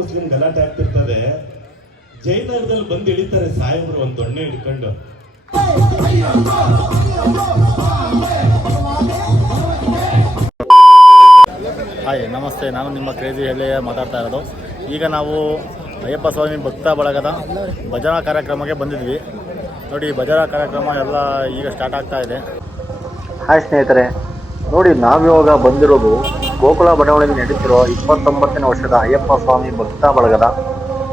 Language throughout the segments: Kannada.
ಮುಸ್ಲಿಂ ಗಲಾಟೆ ಆಗ್ತಿರ್ತದೆ. ಜಯನಗರದಲ್ಲಿ ಬಂದು ಇಳಿತಾರೆ ಸಾಹೇಬ್ರು ಒಂದು ದೊಣ್ಣೆ ಹಿಡ್ಕೊಂಡು. ಹಾಯ್ ನಮಸ್ತೆ. ನಾನು ನಿಮ್ಮ ಕ್ರೇಜಿ ಹೇಳಿ ಮಾತಾಡ್ತಾ ಇರೋದು. ಈಗ ನಾವು ಅಯ್ಯಪ್ಪ ಸ್ವಾಮಿ ಭಕ್ತ ಬಳಗದ ಭಜನಾ ಕಾರ್ಯಕ್ರಮಕ್ಕೆ ಬಂದಿದ್ವಿ. ನೋಡಿ ಭಜನಾ ಕಾರ್ಯಕ್ರಮ ಎಲ್ಲ ಈಗ ಸ್ಟಾರ್ಟ್ ಆಗ್ತಾ ಇದೆ. ಹಾಯ್ ಸ್ನೇಹಿತರೆ. ನೋಡಿ, ನಾವಿವಾಗ ಬಂದಿರೋದು ಗೋಕುಲ ಬಡಾವಣೆಯಲ್ಲಿ ನಡೀತಿರೋ ಇಪ್ಪತ್ತೊಂಬತ್ತನೇ ವರ್ಷದ ಅಯ್ಯಪ್ಪ ಸ್ವಾಮಿ ಭಕ್ತ ಬಳಗದ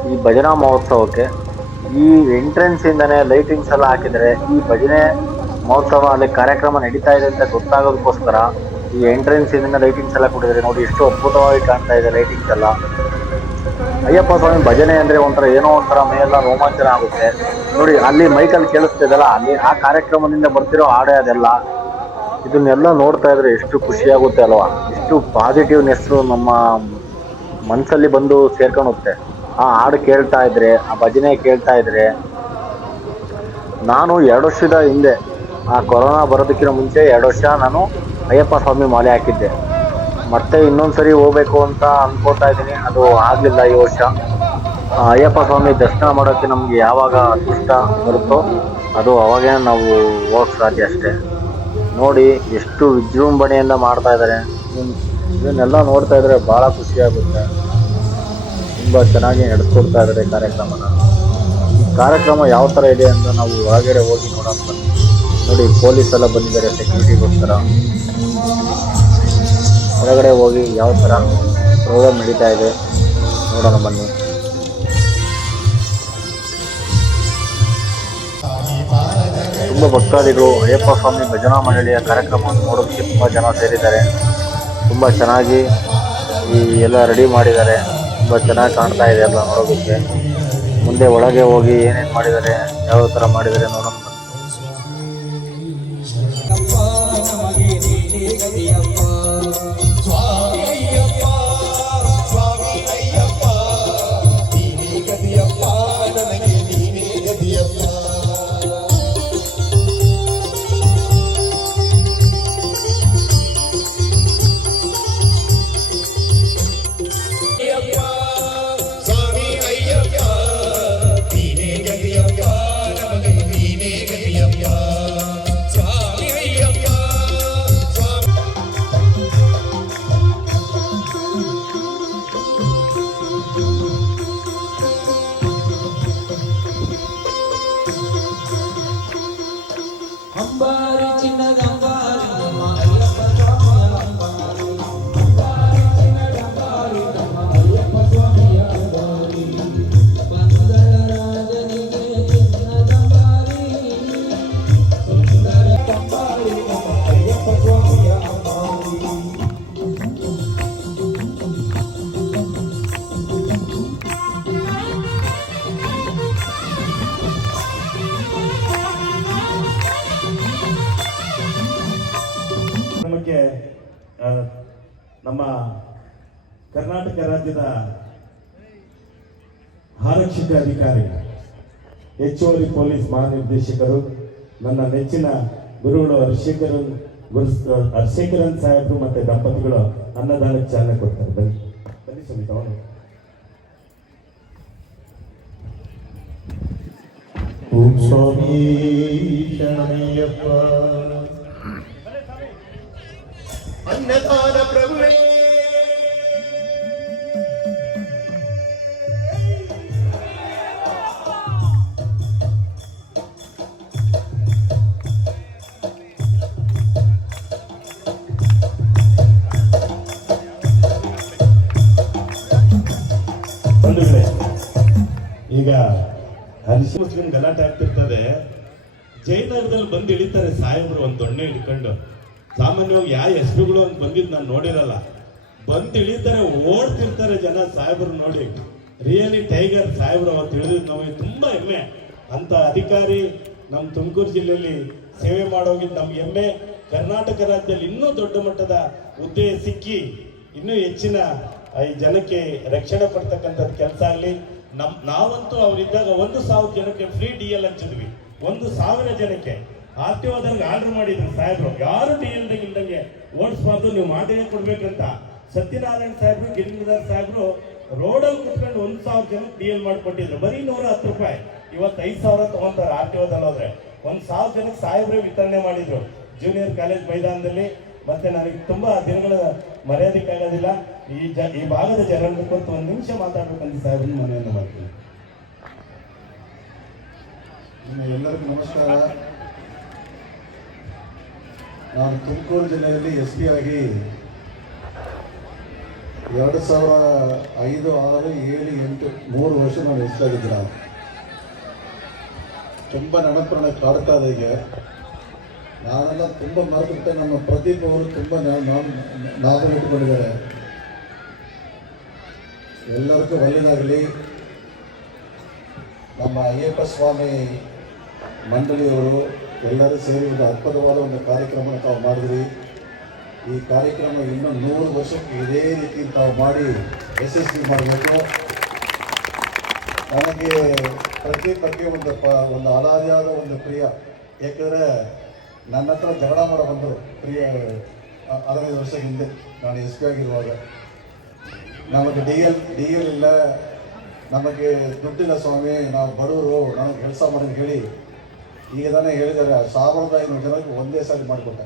ಈ ಭಜನಾ ಮಹೋತ್ಸವಕ್ಕೆ. ಈ ಎಂಟ್ರೆನ್ಸ್ ಇಂದನೇ ಲೈಟಿಂಗ್ಸ್ ಎಲ್ಲ ಹಾಕಿದರೆ ಈ ಭಜನೆ ಮಹೋತ್ಸವ ಅಲ್ಲಿ ಕಾರ್ಯಕ್ರಮ ನಡೀತಾ ಇದೆ ಅಂತ ಗೊತ್ತಾಗೋದಕ್ಕೋಸ್ಕರ ಈ ಎಂಟ್ರೆನ್ಸ್ ಇಂದ ಲೈಟಿಂಗ್ಸ್ ಎಲ್ಲ ಕೊಟ್ಟಿದ್ದಾರೆ. ನೋಡಿ, ಎಷ್ಟು ಅದ್ಭುತವಾಗಿ ಕಾಣ್ತಾ ಇದೆ ಲೈಟಿಂಗ್ಸ್ ಎಲ್ಲ. ಅಯ್ಯಪ್ಪ ಸ್ವಾಮಿ ಭಜನೆ ಅಂದರೆ ಒಂಥರ ಏನೋ ಒಂಥರ ಮೈಯೆಲ್ಲ ರೋಮಾಂಚನ ಆಗುತ್ತೆ. ನೋಡಿ, ಅಲ್ಲಿ ಮೈಕಲ್ಲಿ ಕೇಳಿಸ್ತಿದಲ್ಲ ಅಲ್ಲಿ ಆ ಕಾರ್ಯಕ್ರಮದಿಂದ ಬರ್ತಿರೋ ಹಾಡೇ ಅದೆಲ್ಲ. ಇದನ್ನೆಲ್ಲ ನೋಡ್ತಾ ಇದ್ರೆ ಎಷ್ಟು ಖುಷಿಯಾಗುತ್ತೆ ಅಲ್ವಾ? ಎಷ್ಟು ಪಾಸಿಟಿವ್ನೆಸ್ ನಮ್ಮ ಮನಸ್ಸಲ್ಲಿ ಬಂದು ಸೇರ್ಕೊಂಡೋಗುತ್ತೆ. ಆ ಹಾಡು ಕೇಳ್ತಾ ಇದ್ರೆ, ಆ ಭಜನೆ ಕೇಳ್ತಾ ಇದ್ರೆ, ನಾನು ಎರಡು ವರ್ಷದ ಹಿಂದೆ, ಆ ಕೊರೋನಾ ಬರೋದಕ್ಕಿಂತ ಮುಂಚೆ ಎರಡು ವರ್ಷ ನಾನು ಅಯ್ಯಪ್ಪ ಸ್ವಾಮಿ ಮಾಲೆ ಹಾಕಿದ್ದೆ. ಮತ್ತೆ ಇನ್ನೊಂದು ಸರಿ ಹೋಗ್ಬೇಕು ಅಂತ ಅನ್ಕೋತಾ ಇದ್ದೀನಿ. ಅದು ಆಗಲಿಲ್ಲ ಈ ವರ್ಷ. ಅಯ್ಯಪ್ಪ ಸ್ವಾಮಿ ದರ್ಶನ ಮಾಡೋಕ್ಕೆ ನಮಗೆ ಯಾವಾಗ ಅದೃಷ್ಟ ಬರುತ್ತೋ, ಅದು ಅವಾಗೇ ನಾವು ಹೋಗಕ್ಕೆ ಸಾಧ್ಯ ಅಷ್ಟೇ. ನೋಡಿ ಎಷ್ಟು ವಿಜೃಂಭಣೆಯಿಂದ ಮಾಡ್ತಾ ಇದ್ದಾರೆ. ಇದನ್ನೆಲ್ಲ ನೋಡ್ತಾ ಇದ್ರೆ ಭಾಳ ಖುಷಿ ಆಗುತ್ತೆ. ತುಂಬ ಚೆನ್ನಾಗಿ ನಡೆಸ್ಕೊಡ್ತಾ ಇದ್ದಾರೆ ಕಾರ್ಯಕ್ರಮ ಕಾರ್ಯಕ್ರಮ ಯಾವ ಥರ ಇದೆ ಅಂತ ನಾವು ಹೊರಗಡೆ ಹೋಗಿ ನೋಡೋಣ. ನೋಡಿ, ಪೊಲೀಸ್ ಎಲ್ಲ ಬಂದಿದ್ದಾರೆ ಸೆಕ್ಯೂರಿಟಿಗೋಸ್ಕರ ಹೊರಗಡೆ ಹೋಗಿ ಯಾವ ಥರ ಪ್ರೋಗ್ರಾಮ್ ನಡೀತಾ ಇದೆ ನೋಡೋಣ ಬನ್ನಿ. ತುಂಬ ಭಕ್ತಾದಿಗಳು, ಅಯ್ಯಪ್ಪ ಸ್ವಾಮಿ ಭಜನಾ ಮಂಡಳಿಯ ಕಾರ್ಯಕ್ರಮವನ್ನು ನೋಡೋದಕ್ಕೆ ತುಂಬ ಜನ ಸೇರಿದ್ದಾರೆ. ತುಂಬ ಚೆನ್ನಾಗಿ ಈ ಎಲ್ಲ ರೆಡಿ ಮಾಡಿದ್ದಾರೆ. ತುಂಬ ಚೆನ್ನಾಗಿ ಕಾಣ್ತಾ ಇದೆ ಎಲ್ಲ ನೋಡೋದಕ್ಕೆ. ಮುಂದೆ ಒಳಗೆ ಹೋಗಿ ಏನೇನು ಮಾಡಿದ್ದಾರೆ ಯಾವ ಥರ ಮಾಡಿದ್ದಾರೆ ನೋಡೋಣ. ಆರಕ್ಷಕ ಅಧಿಕಾರಿ ಹೆಚ್ಚುವರಿ ಪೊಲೀಸ್ ಮಹಾನಿರ್ದೇಶಕರು, ನನ್ನ ನೆಚ್ಚಿನ ಗುರುಗಳು ಹರ್ಷೇಕರನ್ ಗುರು ಹರ್ಷೇಕರನ್ ಸಾಹೇಬರು ಮತ್ತೆ ದಂಪತಿಗಳು ಅನ್ನದಾನಕ್ಕೆ ಚಾಲನೆ ಕೊಡ್ತಾರೆ. ಬನ್ನಿ. ಬನ್ನಿ ಓಂ ಸ್ವಾಮಿ ಅನ್ನದಾನ ಪ್ರಭುವೇ ಈಗ ಹರಿಸಿ ಮುಸ್ಲಿಂ ಗಲಾಟೆ ಆಗ್ತಿರ್ತದೆ. ಜಯನಗರದಲ್ಲಿ ಬಂದು ಇಳಿತಾರೆ ಸಾಹೇಬ್ರು ಒಂದು ದೊಣ್ಣೆ ಹಿಡ್ಕೊಂಡು. ಸಾಮಾನ್ಯವಾಗಿ ಯಾವ ಎಸ್ಪಿಗಳು ಅಂತ ಬಂದಿದ್ದು ನಾನು ನೋಡಿರಲ್ಲ. ಬಂದು ಇಳಿತಾರೆ, ಓಡ್ತಿರ್ತಾರೆ ಜನ ಸಾಹೇಬರು ನೋಡಿ. ರಿಯಲಿ ಟೈಗರ್ ಸಾಹೇಬ್ರು ಅವತ್ತು ತಿಳಿದ್ರು ನಮಗೆ ತುಂಬಾ ಹೆಮ್ಮೆ. ಅಂತ ಅಧಿಕಾರಿ ನಮ್ಮ ತುಮಕೂರು ಜಿಲ್ಲೆಯಲ್ಲಿ ಸೇವೆ ಮಾಡೋಗಿದ್ದು ನಮ್ಗೆ ಹೆಮ್ಮೆ. ಕರ್ನಾಟಕ ರಾಜ್ಯದಲ್ಲಿ ಇನ್ನೂ ದೊಡ್ಡ ಮಟ್ಟದ ಹುದ್ದೆ ಸಿಕ್ಕಿ ಇನ್ನೂ ಹೆಚ್ಚಿನ ಈ ಜನಕ್ಕೆ ರಕ್ಷಣೆ ಪಡ್ತಕ್ಕಂಥದ್ದು ಕೆಲಸ ಆಗಲಿ ನಮ್, ನಾವಂತೂ ಅವರಿದ್ದಾಗ ಒಂದು ಸಾವಿರ ಜನಕ್ಕೆ ಫ್ರೀ ಡಿ ಎಲ್ ಹಂಚಿದ್ವಿ ಒಂದು ಸಾವಿರ ಜನಕ್ಕೆ. ಆರ್ ಟಿ ಆರ್ಡರ್ ಮಾಡಿದ್ರು ಸಾಹೇಬ್ರು. ಯಾರು ಡಿ ಎಲ್ ಇಲ್ದಂಗೆ ಓಡಿಸ್ಬಾರ್ದು, ನೀವು ಮಾಡಿನೇ ಕೊಡ್ಬೇಕಂತ. ಸತ್ಯನಾರಾಯಣ ಸಾಹೇಬ್ರು ಗಿರಿಧರ್ ಸಾಹೇಬ್ರು ರೋಡಲ್ಲಿ ಕುತ್ಕೊಂಡು ಒಂದು ಸಾವಿರ ಜನಕ್ಕೆ ಡಿ ಎಲ್ ಮಾಡಿಕೊಟ್ಟಿದ್ರು. ಬರೀ ನೂರ ಹತ್ತು ರೂಪಾಯಿ. ಇವತ್ತು ಐದು ಸಾವಿರ ತಗೊಂತಾರೆ ಆರ್ ಟಿ ಓದಲ್ಲಿ ಹೋದ್ರೆ. ಒಂದ್ ಸಾವಿರ ಜನಕ್ಕೆ ಸಾಹೇಬ್ರೆ ವಿತರಣೆ ಮಾಡಿದ್ರು. ಜೂನಿಯರ್ ಕಾಲೇಜ್ ಮೈದಾನದಲ್ಲಿ. ಮತ್ತೆ ನನಗೆ ತುಂಬಾ ದಿನಗಳ ಮರ್ಯಾದಕ್ಕಾಗೋದಿಲ್ಲ ಈ ಜ, ಈ ಭಾಗದ ಜನರನ್ನು ಕುರಿತು ಒಂದು ನಿಮಿಷ ಮಾತಾಡ್ಬೇಕಂತ ಸಾಹೇಬ್ರನ್ನ ಮನೆಯನ್ನು ಮಾಡ್ತೀನಿ. ಎಲ್ಲರಿಗೂ ನಮಸ್ಕಾರ. ನಾನು ತುಮಕೂರು ಜಿಲ್ಲೆಯಲ್ಲಿ ಎಸ್ ಪಿ ಆಗಿ ಎರಡು ಸಾವಿರ ಐದು, ಆರು, ಏಳು, ಎಂಟು, ಮೂರು ವರ್ಷ ನಾನು ಎಸ್ ಆಗಿದ್ದೆ ನಾನು. ತುಂಬ ನೆನಪು ನನಗೆ ಕಾಡ್ತಾ ಇದೆ ಈಗ ನಾನೆಲ್ಲ ತುಂಬ ಮರೆತುಬಿಟ್ಟೆ. ನಮ್ಮ ಪ್ರದೀಪ್ ಅವರು ತುಂಬ ನಾಮ ಇಟ್ಟುಕೊಂಡಿದ್ದಾರೆ ಎಲ್ಲರಿಗೂ ಒಳ್ಳೆಯದಾಗಲಿ. ನಮ್ಮ ಅಯ್ಯಪ್ಪ ಸ್ವಾಮಿ ಮಂಡಳಿಯವರು ಎಲ್ಲರೂ ಸೇರಿ ಒಂದು ಅದ್ಭುತವಾದ ಒಂದು ಕಾರ್ಯಕ್ರಮವನ್ನು ತಾವು ಮಾಡಿದ್ರಿ. ಈ ಕಾರ್ಯಕ್ರಮ ಇನ್ನೂ ನೂರು ವರ್ಷಕ್ಕೆ ಇದೇ ರೀತಿ ತಾವು ಮಾಡಿ ಯಶಸ್ವಿ ಮಾಡಬೇಕು. ನನಗೆ ಪ್ರತಿ ಬಗ್ಗೆ ಒಂದು ಪ, ಒಂದು ಅಲಾದಿಯಾದ ಒಂದು ಪ್ರಿಯ. ಏಕೆಂದರೆ ನನ್ನ ಹತ್ರ ಜಗಳ ಮಾಡೋ ಬಂದರು ಪ್ರಿಯ ಹದಿನೈದು ವರ್ಷ ಹಿಂದೆ ನಾನು ಎಸ್ ಪಿ ಆಗಿರುವಾಗ. ನಮಗೆ ಡಿ ಎಲ್ ಡಿ ಎಲ್ ಇಲ್ಲ. ನಮಗೆ ದುಡ್ಡಿಲ್ಲ ಸ್ವಾಮಿ, ನಾವು ಬಡವರು ನನಗೆ ಕೆಲಸ ಮಾಡಿ ಹೇಳಿ. ಈಗ ತಾನೇ ಹೇಳಿದ್ದಾರೆ, ಸಾವಿರದ ಐನೂರು ಜನಕ್ಕೆ ಒಂದೇ ಸಾರಿ ಮಾಡಿಕೊಟ್ಟೆ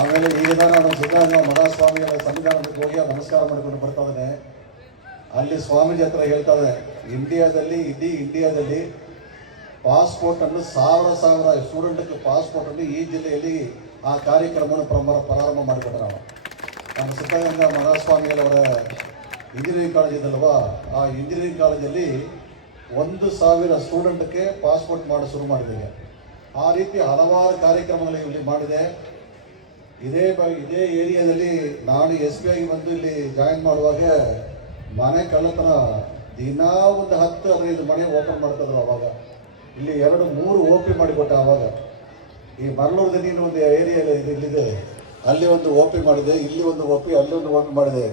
ಆಮೇಲೆ ಈಗ ತಾನೇ ನಮ್ಮ ಸಿದ್ದರಾಮ ಮಹಾಸ್ವಾಮಿಗಳ ಸಂವಿಧಾನಕ್ಕೆ ಹೋಗಿ ನಮಸ್ಕಾರ ಮಾಡಿಕೊಂಡು ಬರ್ತಾ ಇದ್ದಾನೆ. ಅಲ್ಲಿ ಸ್ವಾಮೀಜಿ ಹತ್ರ ಹೇಳ್ತಾ ಇದೆ ಇಂಡಿಯಾದಲ್ಲಿ, ಇಡೀ ಇಂಡಿಯಾದಲ್ಲಿ ಪಾಸ್ಪೋರ್ಟನ್ನು ಸಾವಿರ ಸಾವಿರ ಸ್ಟೂಡೆಂಟ್ಗೆ ಪಾಸ್ಪೋರ್ಟನ್ನು ಈ ಜಿಲ್ಲೆಯಲ್ಲಿ ಆ ಕಾರ್ಯಕ್ರಮವನ್ನು ಪ್ರಾರಂಭ ಮಾಡಿಕೊಟ್ಟ ನಾವು ನಮ್ಮ ಸಿದ್ದಗಂಗಾ ಮಹಾಸ್ವಾಮಿಗಳವರ ಇಂಜಿನಿಯರಿಂಗ್ ಕಾಲೇಜ್ ಇದಲ್ವಾ? ಆ ಇಂಜಿನಿಯರಿಂಗ್ ಕಾಲೇಜಲ್ಲಿ ಒಂದು ಸಾವಿರ ಸ್ಟೂಡೆಂಟ್ಗೆ ಪಾಸ್ಪೋರ್ಟ್ ಮಾಡಿ ಶುರು ಮಾಡಿದ್ದೇವೆ ಆ ರೀತಿ ಹಲವಾರು ಕಾರ್ಯಕ್ರಮಗಳು ಇಲ್ಲಿ ಮಾಡಿದೆ. ಇದೇ ಬ, ಇದೇ ಏರಿಯಾದಲ್ಲಿ ನಾನು ಎಸ್ ಬಿ ಆಗಿ ಬಂದು ಇಲ್ಲಿ ಜಾಯಿನ್ ಮಾಡುವಾಗ ಮನೆ ಕಳ್ಳತನ ದಿನಾ ಒಂದು ಹತ್ತು ಹದಿನೈದು ಮನೆ ಓಪನ್ ಮಾಡ್ತಿದ್ರು ಅವಾಗ. ಇಲ್ಲಿ ಎರಡು ಮೂರು ಓಪಿ ಮಾಡಿಕೊಟ್ಟೆ ಆವಾಗ ಈ ಮರಳೂರದಲ್ಲಿ ಒಂದು ಏರಿಯಾ ಇಲ್ಲಿದೆ ಅಲ್ಲಿ ಒಂದು ಓಪಿ ಮಾಡಿದೆ, ಇಲ್ಲಿ ಒಂದು ಓಪಿ, ಅಲ್ಲಿ ಒಂದು ಓಪಿ ಮಾಡಿದೆ.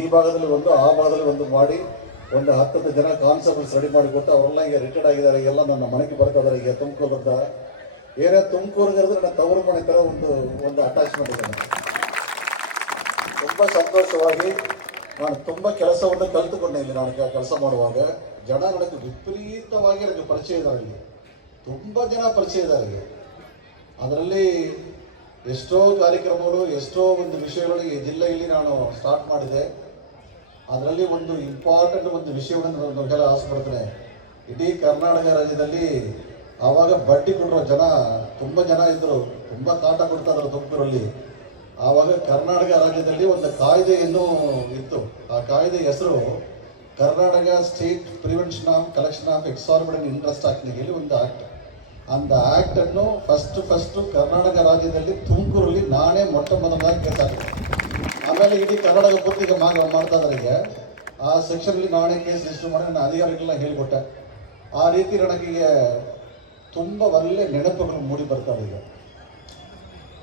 ಈ ಭಾಗದಲ್ಲಿ ಒಂದು, ಆ ಭಾಗದಲ್ಲಿ ಒಂದು ಮಾಡಿ ಒಂದು ಹತ್ತತ್ತು ಜನ ಕಾನ್ಸ್ಟೇಬಲ್ಸ್ ರೆಡಿ ಮಾಡಿಕೊಟ್ಟು ಅವ್ರನ್ನ ಈಗ ರಿಟೈರ್ಡ್ ಆಗಿದ್ದಾರೆ. ಎಲ್ಲ ನನ್ನ ಮನೆಗೆ ಬರ್ತಿದ್ದಾರೆ ಈಗ ತುಮಕೂರು ಅಂತ. ಏನೇ ತುಮಕೂರಿಗೆ ನಾನು ತವರು ಮನೆ ಥರ ಒಂದು ಒಂದು ಅಟ್ಯಾಚ್ಮೆಂಟ್ ಇದೆ ತುಂಬ ಸಂತೋಷವಾಗಿ ನಾನು ತುಂಬ ಕೆಲಸವನ್ನು ಕಲಿತುಕೊಂಡೆ ಇಲ್ಲಿ. ನಾನು ಕೆಲಸ ಮಾಡುವಾಗ ಜನ ನನಗೆ ವಿಪರೀತವಾಗಿ ನನಗೆ ಪರಿಚಯ ಇದ್ದಾರೆ ಇಲ್ಲಿ. ತುಂಬ ಜನ ಪರಿಚಯ ಇದ್ದಾರೆ ಅದರಲ್ಲಿ ಎಷ್ಟೋ ಕಾರ್ಯಕ್ರಮಗಳು, ಎಷ್ಟೋ ಒಂದು ವಿಷಯಗಳು ಈ ಜಿಲ್ಲೆಯಲ್ಲಿ ನಾನು ಸ್ಟಾರ್ಟ್ ಮಾಡಿದೆ. ಅದರಲ್ಲಿ ಒಂದು ಇಂಪಾರ್ಟೆಂಟ್ ಒಂದು ವಿಷಯವನ್ನು ನಾನು ಆಸೆಪಡ್ತೇನೆ. ಇಡೀ ಕರ್ನಾಟಕ ರಾಜ್ಯದಲ್ಲಿ ಆವಾಗ ಬಡ್ಡಿ ಕೊಡುವ ಜನ, ತುಂಬ ಜನ ಇದ್ದರು ತುಂಬ ಕಾಟ ಕೊಡ್ತಾ ಇದ್ರು ತುಮಕೂರಲ್ಲಿ. ಆವಾಗ ಕರ್ನಾಟಕ ರಾಜ್ಯದಲ್ಲಿ ಒಂದು ಕಾಯ್ದೆಯನ್ನು ಇತ್ತು. ಆ ಕಾಯ್ದೆ ಹೆಸರು Karnataka state prevention of collection of exorbitant interest act ಒಂದು ಆಕ್ಟ್ ಅಂತ ಆಕ್ಟ್ ಅನ್ನು ಫಸ್ಟ್ ಫಸ್ಟ್ ಕರ್ನಾಟಕ ರಾಜ್ಯದಲ್ಲಿ ತುಮಕೂರಲ್ಲಿ ನಾನೇ ಮೊಟ್ಟ ಮೊದಲಾಗಿ ಕೇಳ್ತಾ ಆಮೇಲೆ ಇಡೀ ಕರ್ನಾಟಕ ಪೂರ್ತಿಗೆ ಮಾಡ್ತಾ ಇದ್ರಿಗೆ ಆ ಸೆಕ್ಷನ್ಲಿ ನಾನೇ ಕೇಸ್ ರಿಜಿಸ್ಟರ್ ಮಾಡಿ ನನ್ನ ಅಧಿಕಾರಿಗಳನ್ನ ಹೇಳಿಕೊಟ್ಟೆ. ಆ ರೀತಿ ನನಗೆ ತುಂಬ ಒಳ್ಳೆ ನೆನಪುಗಳು ಮೂಡಿ ಬರ್ತಾರೆ ಈಗ.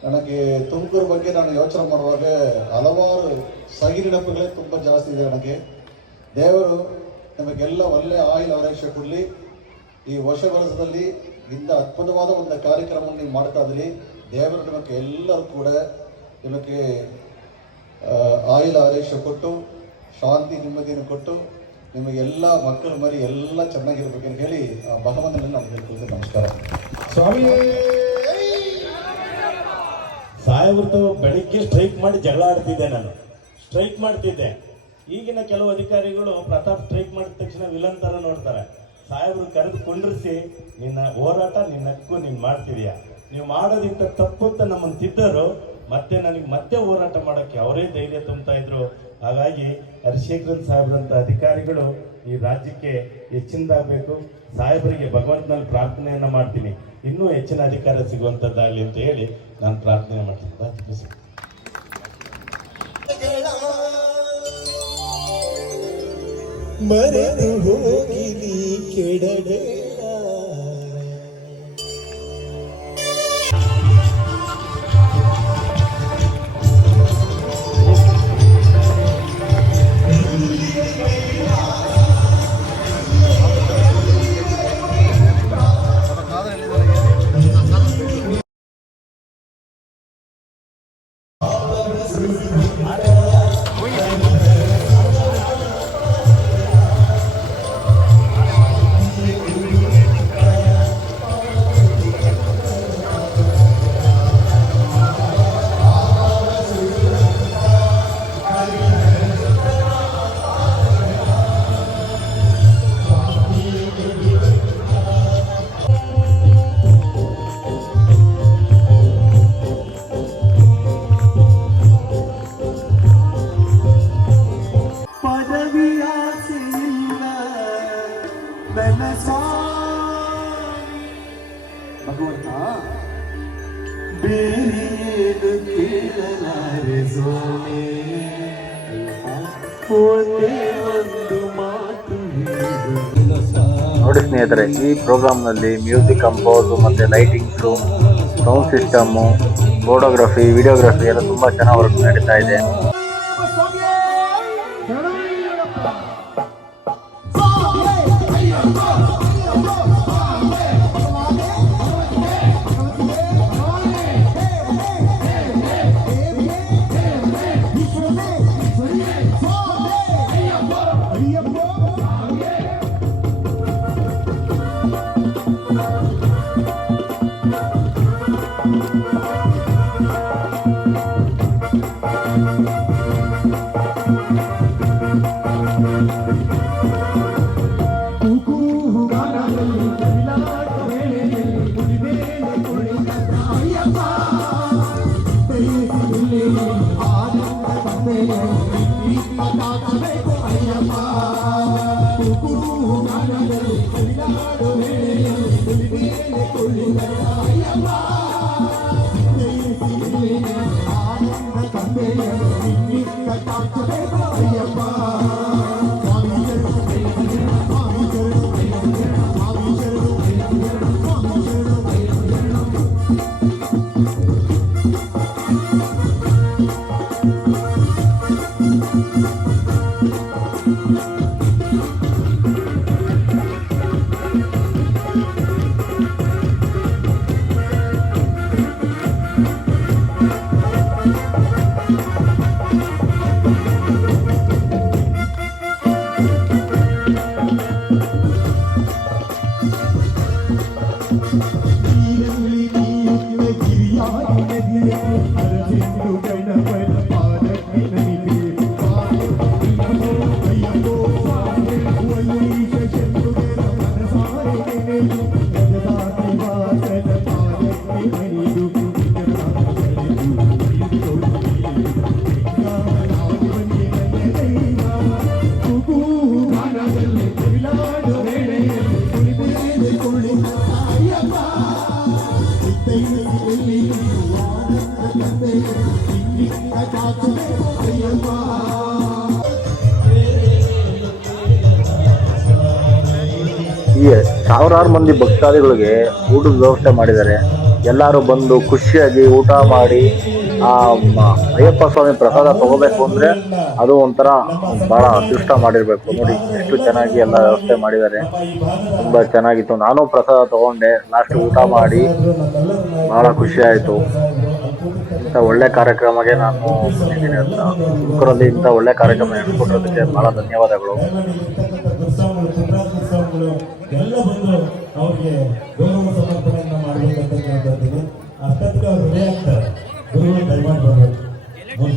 ನನಗೆ ತುಮಕೂರು ಬಗ್ಗೆ ನಾನು ಯೋಚನೆ ಮಾಡುವಾಗ ಹಲವಾರು ಸಹಿ ನೆನಪುಗಳೇ ತುಂಬ ಜಾಸ್ತಿ ಇದೆ ನನಗೆ. ದೇವರು ನಮಗೆಲ್ಲ ಒಳ್ಳೆ ಆಯಿಲ್ ಆರೈಕೆ ಕೊಡಲಿ ಈ ವರ್ಷ ವರ್ಷದಲ್ಲಿ ಇಂಥ ಅದ್ಭುತವಾದ ಒಂದು ಕಾರ್ಯಕ್ರಮವನ್ನು ನೀವು ಮಾಡ್ತಾ ಇದ್ರಿ ದೇವರು ನಿಮಗೆ ಎಲ್ಲರೂ ಕೂಡ ನಿಮಗೆ ಆಯುಲ ಆದೇಶ ಕೊಟ್ಟು, ಶಾಂತಿ ನೆಮ್ಮದಿಯನ್ನು ಕೊಟ್ಟು ನಿಮಗೆಲ್ಲ ಮಕ್ಕಳು ಮರಿ ಎಲ್ಲ ಚೆನ್ನಾಗಿರ್ಬೇಕಂತ ಹೇಳಿ ಆ ಭಗವಂತನನ್ನು ನಾನು ಹೇಳ್ಕೊಳ್ತೀನಿ ನಮಸ್ಕಾರ. ಸ್ವಾಮಿ! ಸಾಹೇಬ್ರದ್ದು ಬೆಳಿಗ್ಗೆ ಸ್ಟ್ರೈಕ್ ಮಾಡಿ ಜಗಳ ಆಡ್ತಿದ್ದೆ ನಾನು. ಸ್ಟ್ರೈಕ್ ಮಾಡ್ತಿದ್ದೆ. ಈಗಿನ ಕೆಲವು ಅಧಿಕಾರಿಗಳು ಪ್ರತಾಪ್ ಸ್ಟ್ರೈಕ್ ಮಾಡಿದ ತಕ್ಷಣ ವಿಲನ್ ತರ ನೋಡ್ತಾರೆ. ಸಾಹೇಬ್ರು ಕರೆದು ನಿನ್ನ ಹೋರಾಟ ನಿನ್ನ ಹಕ್ಕು ನೀನ್ ಮಾಡ್ತಿದೀಯ? ನೀವು ಮಾಡೋದಿಂತ ತಪ್ಪು ಅಂತ ನಮ್ಮನ್ನು ತಿದ್ದರು, ಮತ್ತೆ ನನಗೆ ಮತ್ತೆ ಹೋರಾಟ ಮಾಡೋಕ್ಕೆ ಅವರೇ ಧೈರ್ಯ ತುಂಬ್ತಾ ಇದ್ರು. ಹಾಗಾಗಿ ಹರಿಶೇಖರನ್ ಸಾಹೇಬ್ರಂಥ ಅಧಿಕಾರಿಗಳು ಈ ರಾಜ್ಯಕ್ಕೆ ಹೆಚ್ಚಿನದಾಗಬೇಕು. ಸಾಹೇಬರಿಗೆ ಭಗವಂತನಲ್ಲಿ ಪ್ರಾರ್ಥನೆಯನ್ನು ಮಾಡ್ತೀನಿ. ಇನ್ನೂ ಹೆಚ್ಚಿನ ಅಧಿಕಾರ ಸಿಗುವಂಥದ್ದಾಗಲಿ ಅಂತ ಹೇಳಿ ನಾನು ಪ್ರಾರ್ಥನೆ ಮಾಡ್ತೀನಿ. ಮರೆತು ಹೋಗಿ ನೀ ನೋಡಿ ಸ್ನೇಹಿತರೆ, ಈ ಪ್ರೋಗ್ರಾಮ್ನಲ್ಲಿ ಮ್ಯೂಸಿಕ್ ಕಂಪೋಸು ಮತ್ತು lightings, sound system photography, videography ಎಲ್ಲ ತುಂಬ ಚೆನ್ನಾಗಿ ವರ್ಕ್ ನಡೀತಾ ಇದೆ. ಈ ಸಾವಿರಾರು ಮಂದಿ ಭಕ್ತಾದಿಗಳಿಗೆ ಊಟದ ವ್ಯವಸ್ಥೆ ಮಾಡಿದ್ದಾರೆ. ಎಲ್ಲರೂ ಬಂದು ಖುಷಿಯಾಗಿ ಊಟ ಮಾಡಿ, ಆ ಅಯ್ಯಪ್ಪ ಸ್ವಾಮಿ ಪ್ರಸಾದ ತಗೋಬೇಕು ಅಂದರೆ ಅದು ಒಂಥರ ಭಾಳ ಅದೃಷ್ಟ ಮಾಡಿರಬೇಕು. ನೋಡಿ, ಎಷ್ಟು ಚೆನ್ನಾಗಿ ಎಲ್ಲ ವ್ಯವಸ್ಥೆ ಮಾಡಿದ್ದಾರೆ. ತುಂಬ ಚೆನ್ನಾಗಿತ್ತು. ನಾನು ಪ್ರಸಾದ ತಗೊಂಡೆ. ಲಾಸ್ಟ್ ಊಟ ಮಾಡಿ ಭಾಳ ಖುಷಿ ಆಯಿತು. ಇಂಥ ಒಳ್ಳೆ ಕಾರ್ಯಕ್ರಮಕ್ಕೆ ನಾನು ಅಂತ. ಇಂಥ ಒಳ್ಳೆ ಕಾರ್ಯಕ್ರಮ ನಡೆಸ್ಕೊಟ್ಟಿರೋದಕ್ಕೆ ಭಾಳ ಧನ್ಯವಾದಗಳು. ಗುರುಸ್ವಾಮಿಗಳು ಎಲ್ಲ ಬಂದು ಅವರಿಗೆ ಗೌರವ ಸಮರ್ಪಣೆಯನ್ನು ಮಾಡಬೇಕಂತ ಕೇಳ್ಕೊಳ್ತೀನಿ ಅಷ್ಟೊತ್ತಿಗೆ ಅವ್ರು ರೆಡಿ ಆಗ್ತಾರೆ. ಗುರುಗಳು ದಯಮಾಡಿ ಬರ್ಬೇಕು ಮೂರು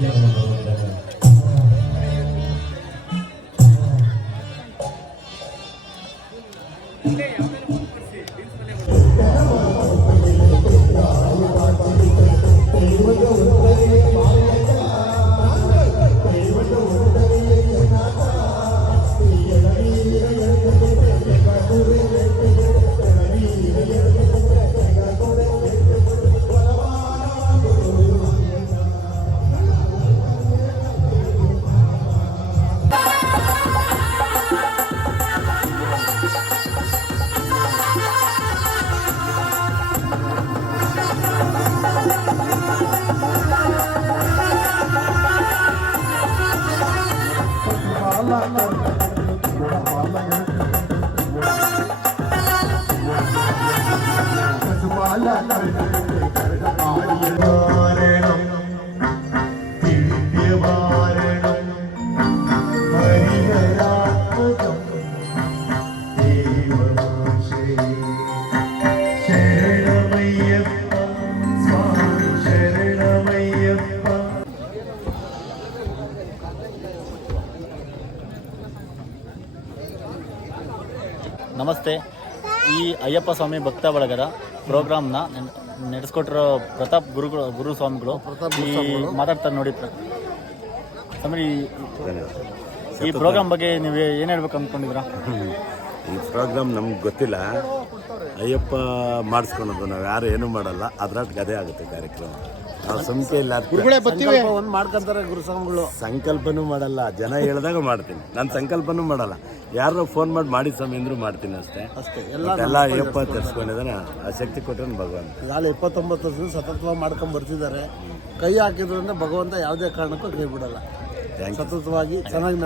ಅಯ್ಯಪ್ಪ ಸ್ವಾಮಿ ಭಕ್ತ ಬಳಗದ ಪ್ರೋಗ್ರಾಮ್ನ ನಡೆಸ್ಕೊಟ್ಟಿರೋ ಪ್ರತಾಪ್ ಗುರುಗಳು ಗುರು ಸ್ವಾಮಿಗಳು ಈ ಮಾತಾಡ್ತಾರೆ ನೋಡಿ ಸ್ವಾಮಿ ಈ- ಪ್ರೋಗ್ರಾಮ್ ಬಗ್ಗೆ ನೀವು ಏನು ಹೇಳ್ಬೇಕು ಅಂದ್ಕೊಂಡಿದ್ರ ಈ ಪ್ರೋಗ್ರಾಮ್ ನಮ್ಗೆ ಗೊತ್ತಿಲ್ಲ. ಅಯ್ಯಪ್ಪ ಮಾಡಿಸ್ಕೊಳೋದು ನಾವು ಯಾರು ಏನೂ ಮಾಡಲ್ಲ. ಅದ್ರಾಗ ಗದೆ ಆಗುತ್ತೆ ಕಾರ್ಯಕ್ರಮ. ಸಂಖ್ಯೆ ಇಲ್ಲ ಒಂದು ಮಾಡ್ಕೊಂತಾರೆ ಗುರುಸ್ವಾಮಿಗಳು. ಸಂಕಲ್ಪನೂ ಮಾಡಲ್ಲ ಜನ ಹೇಳಿದಾಗ ಮಾಡ್ತೀನಿ. ನಾನು ಸಂಕಲ್ಪನೂ ಮಾಡಲ್ಲ. ಯಾರೋ ಫೋನ್ ಮಾಡಿ ಮಾಡಿ ಸ್ವಾಮಿ ಅಂದ್ರು ಮಾಡ್ತೀನಿ ಅಷ್ಟೇ. ಅಷ್ಟೇ. ಎಲ್ಲ ಅಯ್ಯಪ್ಪ ತರಿಸ್ಕೊಂಡಿದ್ದಾನೆ. ಆ ಶಕ್ತಿ ಕೊಟ್ಟರೆ ಭಗವಂತ ನಾಳೆ ಇಪ್ಪತ್ತೊಂಬತ್ತು ವರ್ಷದಿಂದ ಸತತವಾಗಿ ಮಾಡ್ಕೊಂಡು ಬರ್ತಿದ್ದಾರೆ. ಕೈ ಹಾಕಿದ್ರಿಂದ ಭಗವಂತ ಯಾವುದೇ ಕಾರಣಕ್ಕೂ ಕೈ ಬಿಡಲ್ಲ. ಸತತವಾಗಿ ಚೆನ್ನಾಗಿ